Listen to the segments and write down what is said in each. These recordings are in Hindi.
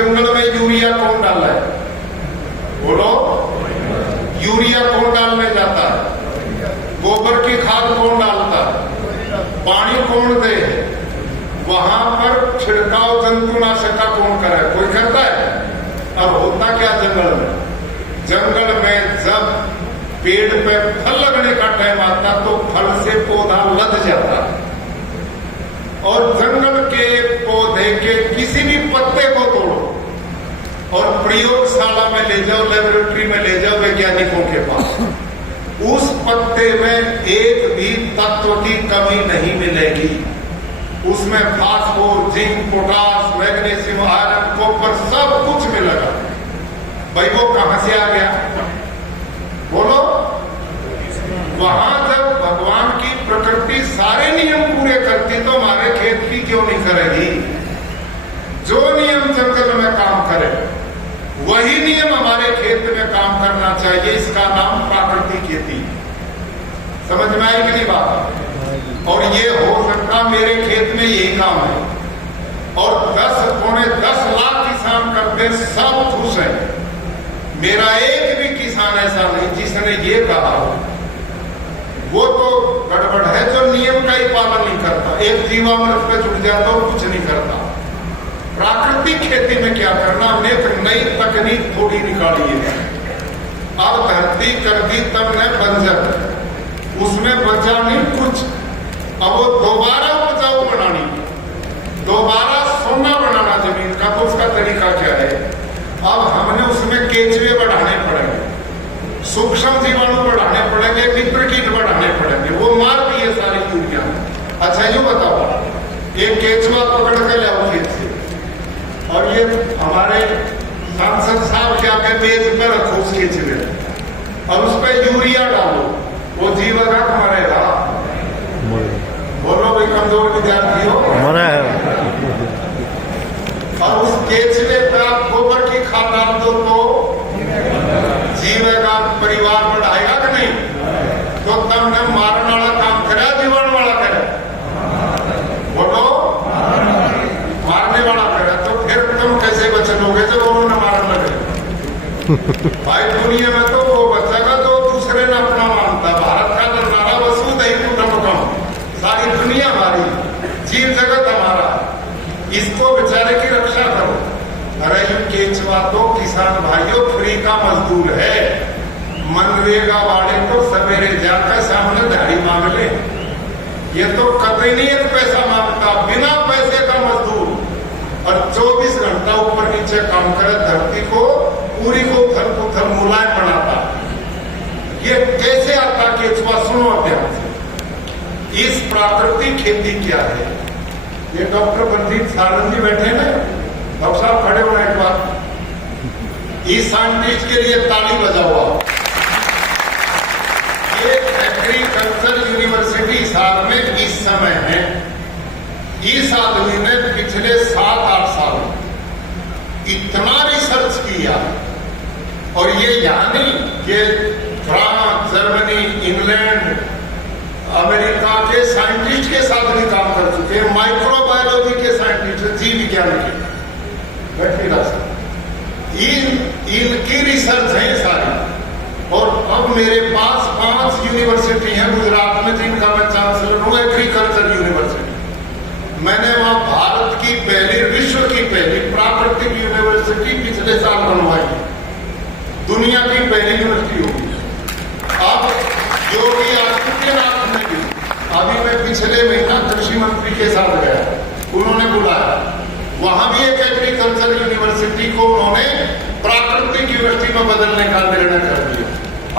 जंगल में यूरिया कौन डाला है? बोलो, यूरिया कौन डालने जाता है? गोबर की खाद कौन डालता है? पानी कौन दे? वहां पर छिड़काव जंतुनाशक का कौन करे? कोई करता है? अब होता क्या जंगल में? जंगल में जब पेड़ पे फल लगने का टाइम आता तो फल से पौधा लद जाता है, और जंगल के पौधे के किसी भी पत्ते को तोड़ो और प्रयोगशाला में ले जाओ, लेबोरेटरी में ले जाओ वैज्ञानिकों के पास, उस पत्ते में एक भी तत्व की कमी नहीं मिलेगी। उसमें phosphor, zinc, potash, magnesium, iron, copper सब कुछ मिलेगा। भाई वो कहां से आ गया? बोलो। वहां जब भगवान की प्रकृति सारे नियम पूरे करती तो हमारे खेत की क्यों नहीं करेगी? जो नियम जंगल में काम करे वही नियम हमारे खेत में काम करना चाहिए। इसका नाम प्राकृतिक खेती। समझ में आई कि नहीं बात? और ये हो सकता मेरे खेत में यही काम है, और 10 लाख किसान करते, सब खुश है। मेरा एक भी किसान ऐसा नहीं जिसने ये कहा हो वो तो गड़बड़ है, जो नियम का ही पालन नहीं करता, एक जीवामृत पे जुड़ जाता और कुछ नहीं करता। प्राकृतिक खेती में क्या करना? हमने एक नई तकनीक थोड़ी निकाली है। अब धरती कर दी तब ने बंजर, उसमें बचा नहीं कुछ। अब वो दोबारा उपजाऊ बनानी, दोबारा सोना बनाना जमीन का, तो उसका तरीका क्या है? अब हमने उसमें केंचुए बढ़ाने पड़ेंगे, सूक्ष्म जीवाणु बढ़ाने पड़ेंगे, मित्र कीट बढ़ाने पड़ेंगे। वो मार दिए सारी यूरिया। अच्छा ये बताओ, एक केंचुआ पकड़ के लाओ खेत से, और ये हमारे सांसद साहब के आगे मेज पर रखो उस केंचुए, और उस पर यूरिया डालो, वो जीवेगा मरेगा? बोलो भाई, कमजोर विद्यार्थी हो। और उस केंचुए पे आप गोबर की खाद डाल दो तो जीवेगा, परिवार बढ़ाएगा कि नहीं? तो तुमने मारने वाला काम करा, जीवन वाला करे? बोलो, मारने वाला करे। तो फिर तुम कैसे बचोगे जब उन्होंने मारने लगे? भाई दुनिया में तो वो बचेगा जो दूसरे ने अपना मानता। भारत का नारा वसुधैव कुटुंबकम, सारी दुनिया हमारी, जीव जगत हमारा, इसको बेचारे की रक्षा करो। अरे केंचुआ तो किसान भाइयों फ्री का मजदूर है। मनरेगा वाले तो सवेरे जाकर सामने दाढ़ी मांग ले, ये तो कतई नहीं एक पैसा मांगता, बिना पैसे का मजदूर, और 24 घंटा ऊपर नीचे काम करे, धरती को पूरी को उथल मुलायम बनाता। ये कैसे आता केंचुआ? सुनो अभ्यास। इस प्राकृतिक खेती क्या है? ये डॉक्टर बलजीत सारंग जी बैठे ना, डॉक्टर साहब खड़े होना एक बार, इस साइंटिस्ट के लिए ताली बजाओ। ये एग्रीकल्चर यूनिवर्सिटी हिसार में इस समय है। इस आदमी ने पिछले 7-8 साल इतना रिसर्च किया, और ये यानी कि फ्रांस, जर्मनी, इंग्लैंड, अमेरिका के साइंटिस्ट के साथ भी काम कर चुके हैं, माइक्रोबायोलॉजी के साइंटिस्ट, जीव विज्ञान के इनकी रिसर्च है सारी। और अब मेरे पास 5 यूनिवर्सिटी हैं गुजरात में, जिनका मैं चांसलर हूं, एग्रीकल्चर यूनिवर्सिटी। मैंने वहां भारत की पहली, विश्व की पहली प्राकृतिक यूनिवर्सिटी पिछले साल बनवाई, दुनिया की पहली यूनिवर्सिटी होगी। अब योगी आदित्यनाथ ने भी, अभी मैं पिछले महीना कृषि मंत्री के साथ गया, उन्होंने बुलाया, वहां भी एक एग्रीकल्चर यूनिवर्सिटी को उन्होंने प्राकृतिक यूनिवर्सिटी में बदलने का निर्णय कर दिया।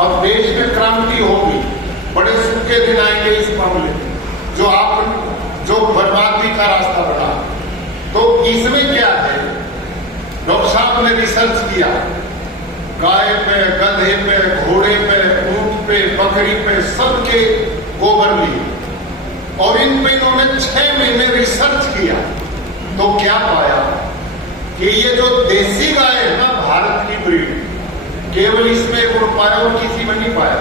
अब देश में क्रांति होगी, बड़े सूखे दिन आएंगे इस मामले में, जो बर्बादी का रास्ता बना। तो इसमें क्या है? डॉक्टर साहब ने रिसर्च किया, गाय पे, गधे पे, घोड़े पे, ऊंट पे, बकरी पे, सबके गोबर लिए, और इन पे इन्होंने 6 महीने रिसर्च किया। तो क्या पाया कि ये जो देसी गाय है ना, भारत की ब्रीड, केवल इसमें गुण पाया और किसी में नहीं पाया।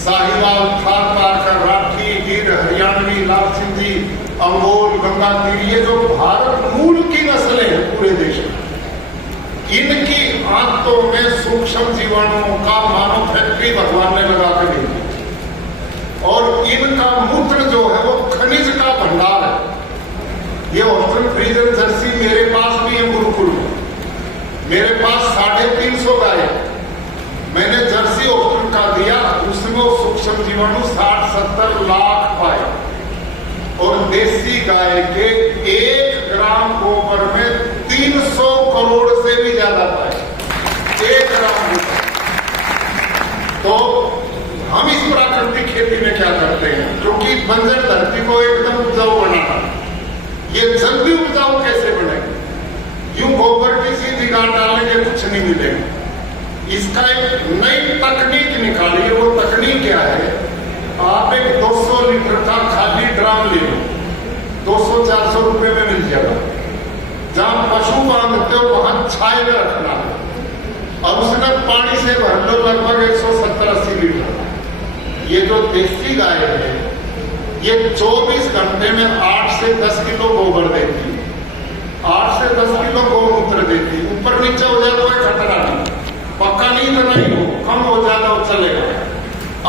साहिवाल, थारपारकर, राठी, गिर, हरियाणवी, लाल सिंधी, अंगोल, गंगातीर, ये जो भारत मूल की नस्लें हैं पूरे देश में, इनकी आंतों में सूक्ष्म जीवाणुओं का मानव फैक्ट्री भगवान ने लगा कर दी और इनका मूत्र जो है वो खनिज का भंडार है। ये ऑस्ट्रन फ्रीजन जर्सी मेरे पास भी है, गुरुकुल में मेरे पास 350 गाय। मैंने जर्सी ऑस्ट्रन का दिया, उसमें सूक्ष्म जीवाणु 60-70 लाख पाए और देसी गाय के 1 ग्राम गोबर में 300 करोड़ से भी ज्यादा पाए 1 ग्राम गोबर। तो हम इस प्राकृतिक खेती में क्या करते हैं, क्योंकि बंजर धरती को एकदम उपजाऊ बनाना, ये जल्दी उपजाऊ कैसे बनेगी? यूं गोबर की सीधी गाड़ डालने के कुछ नहीं मिलेगा। इसका एक नई तकनीक निकाली है। वो तकनीक क्या है? आप एक 200 लीटर का खाली ड्राम ले लो, 200-400 रुपए में मिल जाएगा। जहां पशु बांधते हो वहां छाए में रखना है और उसमें पानी से भर लो लगभग 170-80 लीटर। ये जो देसी गाय है ये 24 घंटे में 8 से 10 किलो गोबर देती है, 8 से 10 किलो गौमूत्र देती है। ऊपर नीचे हो जाए तो कोई खतरा नहीं, पक्का नहीं तो नहीं हो, कम हो जाए तो चलेगा।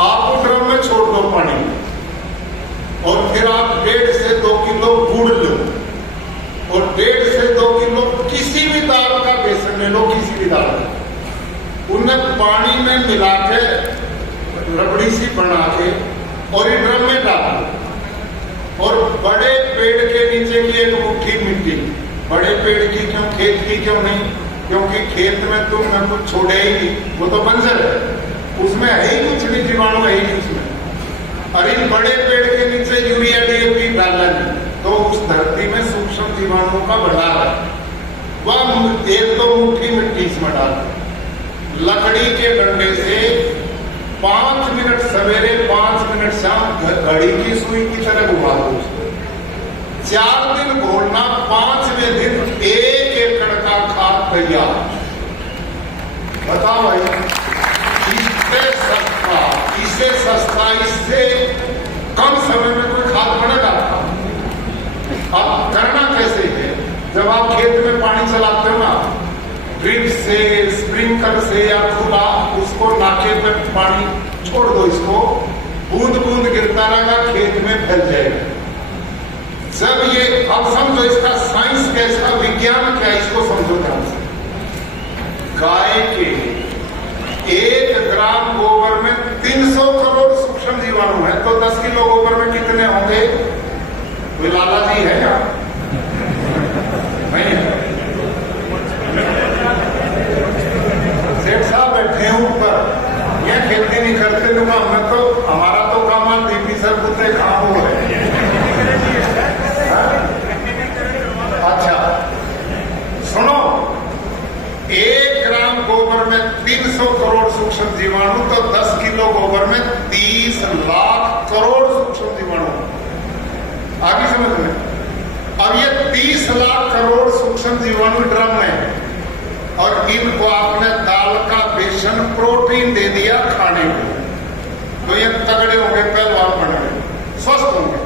आप ड्रम में छोड़ दो पानी और फिर आप 1.5 से 2 किलो गुड़ लो और 1.5 से 2 किलो किसी भी दाल का बेसन ले लो, किसी भी दाल, उन्हें पानी में मिला के रबड़ी सी बना के और ये ड्रम में डालो और बड़े पेड़ के नीचे की एक मुट्ठी मिट्टी, बड़े पेड़ की क्यों, खेत की क्यों नहीं? क्योंकि खेत में तुमने कुछ छोड़े ही नहीं, वो तो बंजर है, उसमें है ही कुछ नहीं, जीवाणु है ही नहीं उसमें। और इन बड़े पेड़ के नीचे यूरिया DAP डाला नहीं तो उस धरती में सूक्ष्म जीवाणुओं का भंडार है। वह 1-2 मुट्ठी मिट्टी इसमें डाल, लकड़ी के डंडे से 5 मिनट सवेरे 5 मिनट शाम घड़ी की सुई की तरह घुमा दो उसको। 4 दिन घोलना, 5वें दिन 1 एकड़ का खाद तैयार। बताओ भाई, इससे सस्ता इससे कम समय में कोई खाद बनेगा? अब करना कैसे है? जब आप खेत में पानी चलाते हो ना, ड्रिप से, स्प्रिंकलर से या खुला, उसको नाके पे पानी छोड़ दो, इसको बूंद बूंद गिरता रहेगा, खेत में फैल जाएगा। जब ये, अब समझो इसका साइंस कैसा, विज्ञान क्या, इसको समझो ध्यान से। गाय के 1 ग्राम गोबर में 300 करोड़ सूक्ष्म जीवाणु है, तो 10 किलो गोबर में कितने होंगे? कोई लाला जी है क्या? नहीं है। सेठ साहब बैठे हैं ऊपर, ये खेती नहीं करते लोग, हमें तो, हमारा तो काम DP सर कुत्ते काम हो रहे हैं। अच्छा सुनो, 1 ग्राम गोबर में 300 करोड़ सूक्ष्म जीवाणु, तो 10 किलो गोबर में 30 लाख करोड़ सूक्ष्म जीवाणु। आगे समझ में? अब ये 30 लाख करोड़ सूक्ष्म जीवाणु ड्रम में, और इनको आपने दाल का बेसन प्रोटीन दे दिया खाने को, तो ये तगड़े होंगे, पहलवान बनेंगे, स्वस्थ होंगे।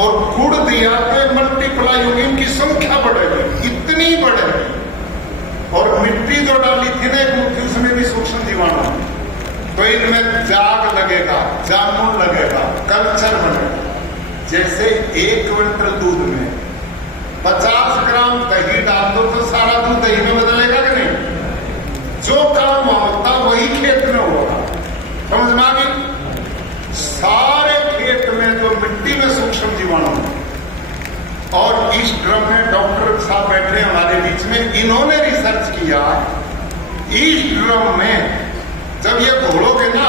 और गुड़ दिया तो मल्टीप्लाई होगी, इनकी संख्या बढ़ेगी, इतनी बढ़ेगी। और मिट्टी जो डाली थी ना एक मुट्ठी, उसमें भी सूक्ष्म जीवाणु, तो इनमें जाग लगेगा, जामुन लगेगा, कल्चर बनेगा। जैसे 1 क्विंटल दूध में 50 ग्राम दही डाल दो तो सारा दूध दही में बदलेगा कि नहीं? जो काम होता वही खेत में होगा। समझ में आ गई? सारे खेत में जो मिट्टी में सूक्ष्म जीवाणु, और इस ड्रम में डॉक्टर साहब बैठे हमारे बीच में, इन्होंने रिसर्च किया, इस ड्रम में जब ये घोलोगे ना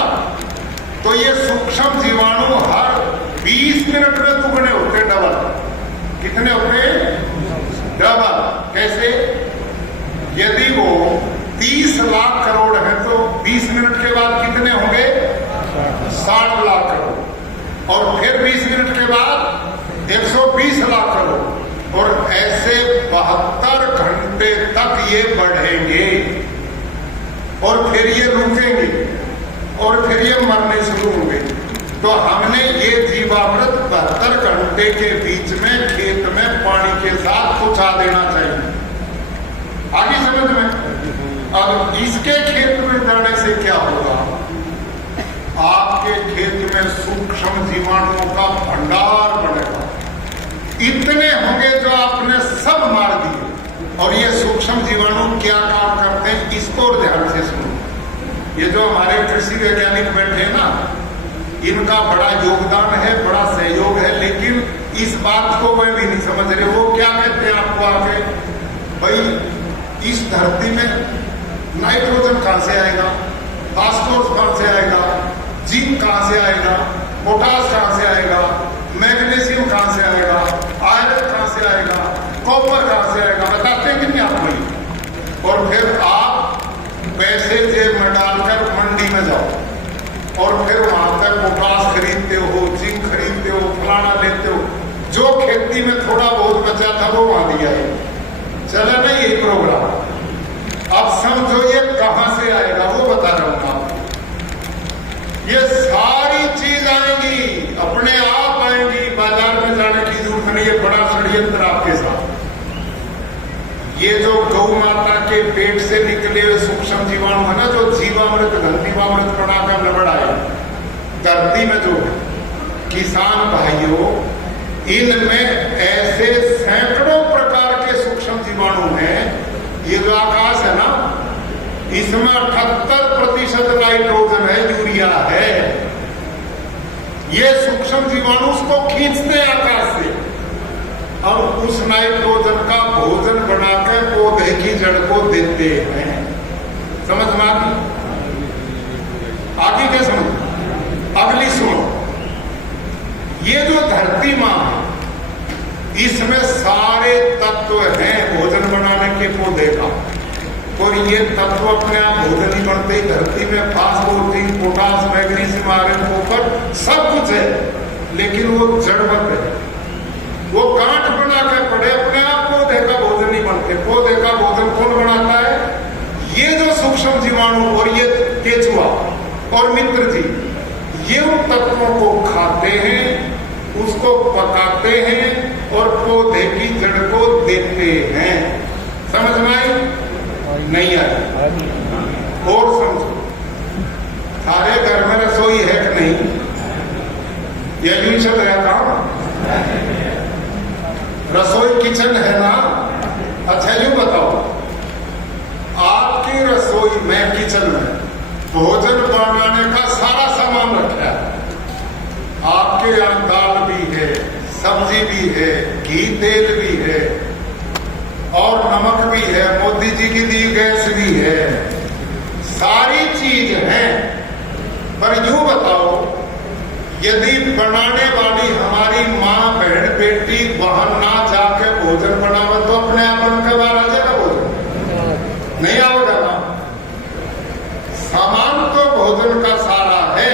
तो ये सूक्ष्म जीवाणु हर 20 मिनट में दुगने होते, डबल। कितने होते? डबल। कैसे? यदि वो 30 लाख करोड़ है तो 20 मिनट के बाद कितने होंगे? 60 लाख करोड़। और फिर 20 मिनट के बाद 120 लाख करोड़। और ऐसे 72 घंटे तक ये बढ़ेंगे और फिर ये रुकेंगे और फिर ये मरने शुरू होंगे। तो हमने ये जीवामृत 72 घंटे के बीच में खेत में पानी के साथ पहुंचा देना चाहिए। आगे समझ में? अब इसके खेत में जाने से क्या होगा? आपके खेत में सूक्ष्म जीवाणुओं का भंडार बढ़ेगा, इतने होंगे जो आपने सब मार दिए। और ये सूक्ष्म जीवाणु क्या काम करते हैं, इसको और ध्यान से सुनो। ये जो हमारे कृषि वैज्ञानिक बैठे हैं ना, इनका बड़ा योगदान है, बड़ा सहयोग है, लेकिन इस बात को वे भी नहीं समझ रहे। वो क्या कहते हैं आपको आके, भाई इस धरती में नाइट्रोजन कहां से आएगा, फास्फोरस कहां से आएगा, जिंक कहां से आएगा, पोटास कहां से आएगा, मैग्नीशियम कहां से आएगा, आयरन कहां से आएगा, कॉपर कहां से आएगा, बताते हैं कि नहीं आप भाई? और फिर आप पैसे जेब में डालकर मंडी में जाओ और फिर वहां तक पोटास खरीदते हो, जिंक खरीदते हो, फलाना लेते हो। जो खेती में थोड़ा बहुत बचा था वो वहां दिया है, चला नहीं यही प्रोग्राम। अब समझो ये कहां से आएगा, वो बता रहा हूं आपको। ये सारी चीज आएंगी, अपने आप आएंगी, बाजार में जाने की जरूरत नहीं। ये बड़ा षड्यंत्र आपके साथ। ये जो गौ माता के पेट से निकले हुए सूक्ष्म जीवाणु है ना, जो जीवामृत घनजीवामृत बनाकर न बढ़ाए धरती में, जो किसान भाइयों, इनमें ऐसे सैकड़ों प्रकार के सूक्ष्म जीवाणु हैं। ये जो आकाश है ना, इसमें 78% नाइट्रोजन है, यूरिया है। ये सूक्ष्म जीवाणु उसको खींचते हैं आकाश से और उस नाइट्रोजन का भोजन बनाकर पौधे की जड़ को देते हैं। समझ में आ गई? आगे क्या समझ? अगली सुनो। ये जो धरती मां है, इसमें सारे तत्व हैं भोजन बनाने के पौधे का। और ये तत्व अपने आप भोजन नहीं बनते। धरती में phosphorus, potash, magnesium, iron, copper सब कुछ है, लेकिन वो जड़वत है। वो गांठ बना के पड़े, अपने आप पौधे का भोजन नहीं बनते। पौधे का भोजन कौन बनाता है? ये जो सूक्ष्म जीवाणु और ये केचुआ और मित्र जी, ये उन तत्वों को खाते हैं, उसको पकाते हैं और पौधे की जड़ को देते हैं। समझ में आई? नहीं आई? और समझो, सारे घर में रसोई है कि नहीं? ये यूं चल रहा काम, रसोई किचन है ना? अच्छा यूं बताओ, आपकी रसोई में, किचन में भोजन बनाने का सारा सामान रखा है। आपके यहाँ दाल भी है, सब्जी भी है, घी तेल भी है और नमक भी है, मोदी जी की दी गैस भी है, सारी चीज है। पर यूं बताओ, यदि बनाने वाली हमारी माँ, बहन, बेटी, बहन ना जाके भोजन बनावे तो अपने आप उनके बाहर आ जाएगा भोजन? नहीं आओगे ना। सामान तो भोजन का सारा है,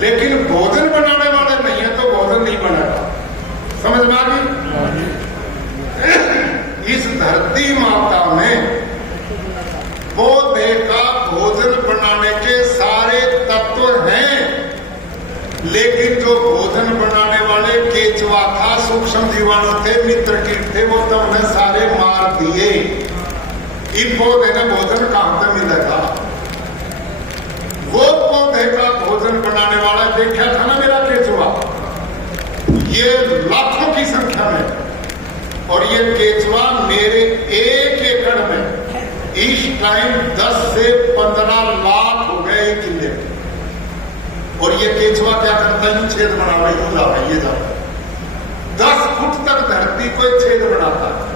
लेकिन भोजन बनाने वाले नहीं है तो भोजन नहीं बनेगा। समझ में आ गई? इस धरती माता में पौधे का भोजन बनाने के सारे तत्व हैं, लेकिन जो भोजन बनाने वाले केचुआ था, सूक्ष्म जीवाणु थे, मित्र कीट थे, वो तो उन्हें सारे मार दिए। इन पौधे ने भोजन कहां से मिलेगा? वो पौधे का भोजन बनाने वाला देखा था ना मेरा केचुआ, ये लाखों की संख्या में। और ये केचुआ मेरे 1 एकड़ में इस टाइम 10 से 15 लाख हो गए एक किले। और ये केचुआ क्या करता है? छेद बना रहा है, जा रहा है, ये जा रहा है। 10 फुट तक धरती को छेद बनाता है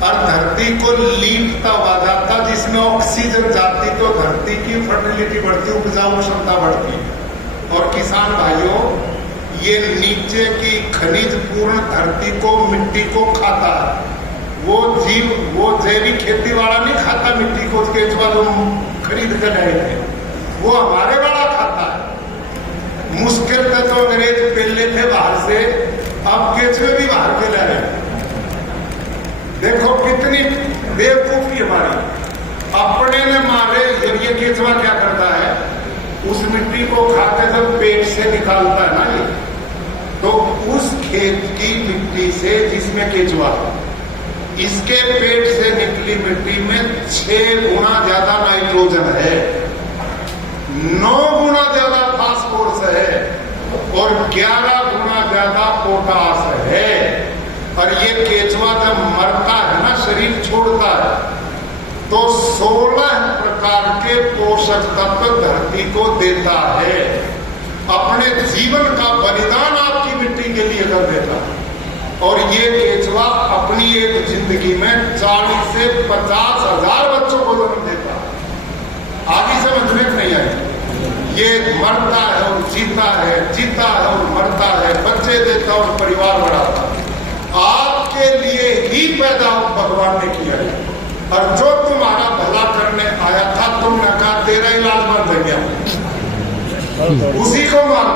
और धरती को लीपता हुआ जाता, जिसमें ऑक्सीजन जाती तो धरती की फर्टिलिटी बढ़ती, उपजाऊ क्षमता बढ़ती। और किसान भाइयों, ये नीचे की खनिज पूर्ण धरती को, मिट्टी को खाता है। वो जीव, वो जैविक खेती वाला नहीं खाता मिट्टी को, केचुआ जो खरीद कर रहे थे, वो हमारे वाला खाता है। मुश्किल से तो अंग्रेज पेले थे बाहर से, अब केचुए भी बाहर के ले रहे। देखो कितनी बेवकूफी हमारी, अपने ने मारे। ये केचुआ क्या करता है? उस मिट्टी को खाते जब पेट से निकालता है ना ये, तो उस खेत की मिट्टी से, जिसमें केचुआ, इसके पेट से निकली मिट्टी में 6 गुना ज्यादा नाइट्रोजन है, 9 गुना ज्यादा फास्फोरस है और 11 गुना ज्यादा पोटास है। और ये केचुआ जब मरता है ना, शरीर छोड़ता है, तो 16 प्रकार के पोषक तत्व धरती को देता है। अपने जीवन का बलिदान आपकी मिट्टी के लिए कर देता है। और ये केचुआ अपनी एक जिंदगी में 40 से 50 हजार बच्चों को जन्म देता है। आगे समझ में नहीं आई। ये मरता है और जीता है, जीता है और मरता है, बच्चे देता और परिवार बढ़ाता है। आपके लिए ही पैदा भगवान ने किया है। और जो तुम्हारा भला करने आया था, तुमने कहा तेरा इलाज बंद हो गया, उसी को मार